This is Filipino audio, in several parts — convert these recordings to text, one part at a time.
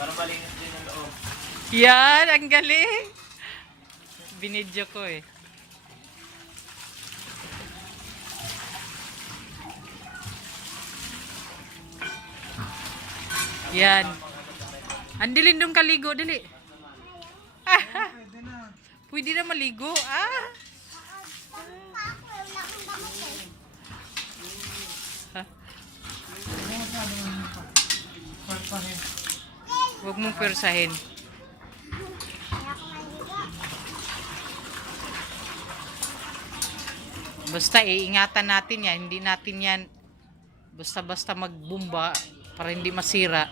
Para malinis din ang loob. Yan, ang galing. Binidyo ko eh. Yan. Andilin dong kaligo, dili. Pwede na maligo. Huwag mong persahin. Basta iingatan natin yan. Hindi natin yan basta-basta magbumba para hindi masira.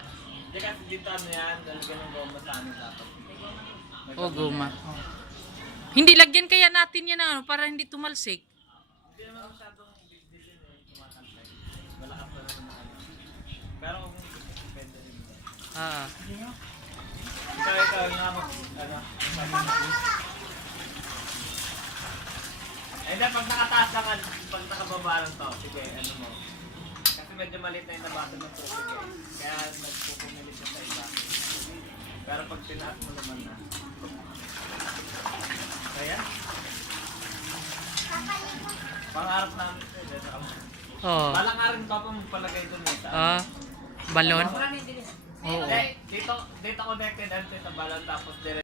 Hindi kasi dito ano yan, dahil ganun goma sa amin dapat. O guma. Hindi lagyan kaya natin yan ano, para hindi tumalsik. Hindi naman masyadong big deal yun eh, tumatantay. Malakas pa naman na ano. Pero kung depende rin. Ikaw nga mag, ano, eh pag nakataas ka, pag nakababa lang to, sige, ano mo. Kasi medyo maliit na yung nabasa ng tubig eh. Kaya nagpupumilit siya sa iba. Pero pag tinaas mo naman na. Kaya? Pangarap namin ito eh. Oh. Balang nga rin pa palagay doon eh. Sa Balon? dito connected ang sa balon tapos dire